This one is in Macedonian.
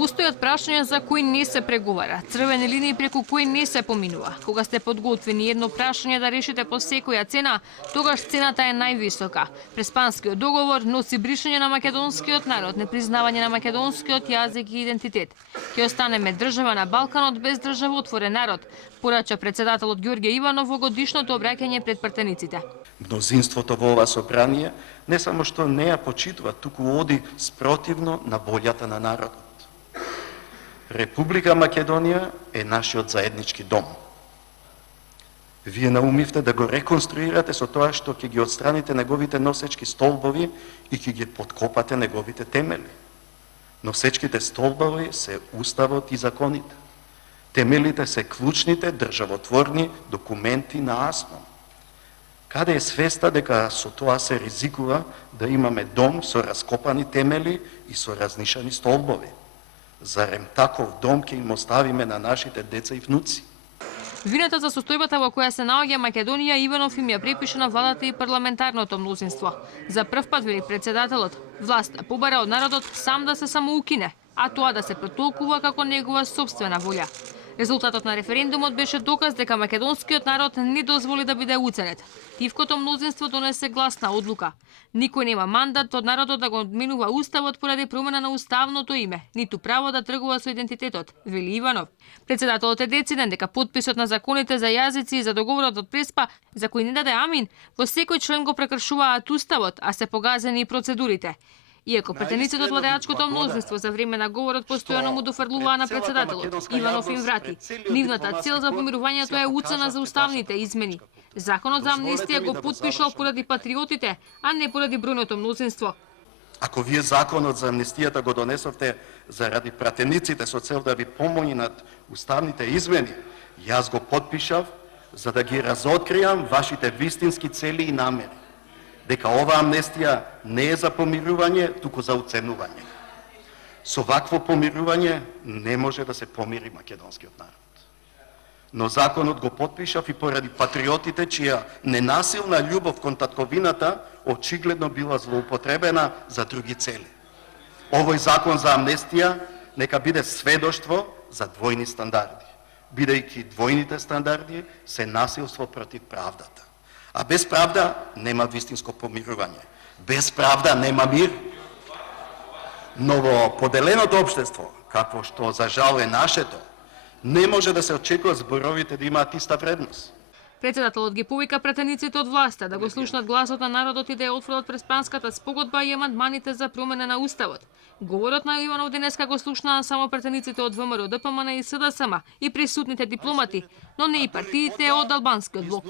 Постојат прашања за кои не се преговара, црвени линии преку кои не се поминува. Кога сте подготвени едно прашање да решите по секоја цена, тогаш цената е највисока. Преспанскиот договор носи бришање на македонскиот народ, непризнавање на македонскиот јазик и идентитет. Ќе останеме држава на Балканот без државотворен народ, порача председателот Ѓорѓе Иванов во годишното обраќање пред пратениците. Мнозинството во ова собрание не само што не ја почитува, туку оди спротивно на волјата на народот. Република Македонија е нашиот заеднички дом. Вие наумивте да го реконструирате со тоа што ќе ги отстраните неговите носечки столбови и ќе ги подкопате неговите темели. Носечките столбови се уставот и законите. Темелите се клучните државотворни документи на АСМО. Каде е свеста дека со тоа се ризикува да имаме дом со раскопани темели и со разнишани столбови? Зарем таков дом ќе им оставиме на нашите деца и внуци? Вината за состојбата во која се наоѓа Македонија Иванов им ја припише на владата и парламентарното мнозинство. За прв пат, вели председателот, власта побара од народот сам да се самоукине, а тоа да се претолкува како негова сопствена волја. Резултатот на референдумот беше доказ дека македонскиот народ не дозволи да биде уценет. Тивкото мнозинство донесе гласна одлука. Никој нема мандат од народот да го одменува уставот поради промена на уставното име, ниту право да тргува со идентитетот, вели Иванов. Председателот е дециден дека подписот на законите за јазици и за договорот од Преспа, за кој не даде амин, во секој член го прекршуваат уставот, а се погазени и процедурите. Иако претениците од владеачкото мнозинство за време на говорот постојано му дофрлуваа на председателот, Иванов им врати. Нивната цел за помирувањето е уцена за уставните измени. Законот за амнестија го подпишал поради патриотите, а не поради бројното мнозинство. Ако вие законот за амнестијата го донесовте заради пратениците со цел да ви помогне над уставните измени, јас го подпишав за да ги разоткријам вашите вистински цели и намери. Дека ова амнестија не е за помирување, туку за уценување. Со вакво помирување не може да се помири македонскиот народ. Но законот го подпишав и поради патриотите чија ненасилна љубов кон татковината очигледно била злоупотребена за други цели. Овој закон за амнестија нека биде сведоштво за двојни стандарди, бидејќи двојните стандарди се насилство против правдата. А без правда нема вистинско помирување. Без правда нема мир. Но во поделеното општество, какво што за жал е нашето, не може да се очекува зборовите да имаат иста вредност. Председателот ги повика претениците од власта да го слушнат гласот на народот и да ја отфрлат Преспанската спогодба и амандманите за промена на уставот. Говорот на Иванов денеска го слушнаа само претениците од ВМРО, ДПМН и СДСМ и присутните дипломати, но не и партиите од албанскиот блок.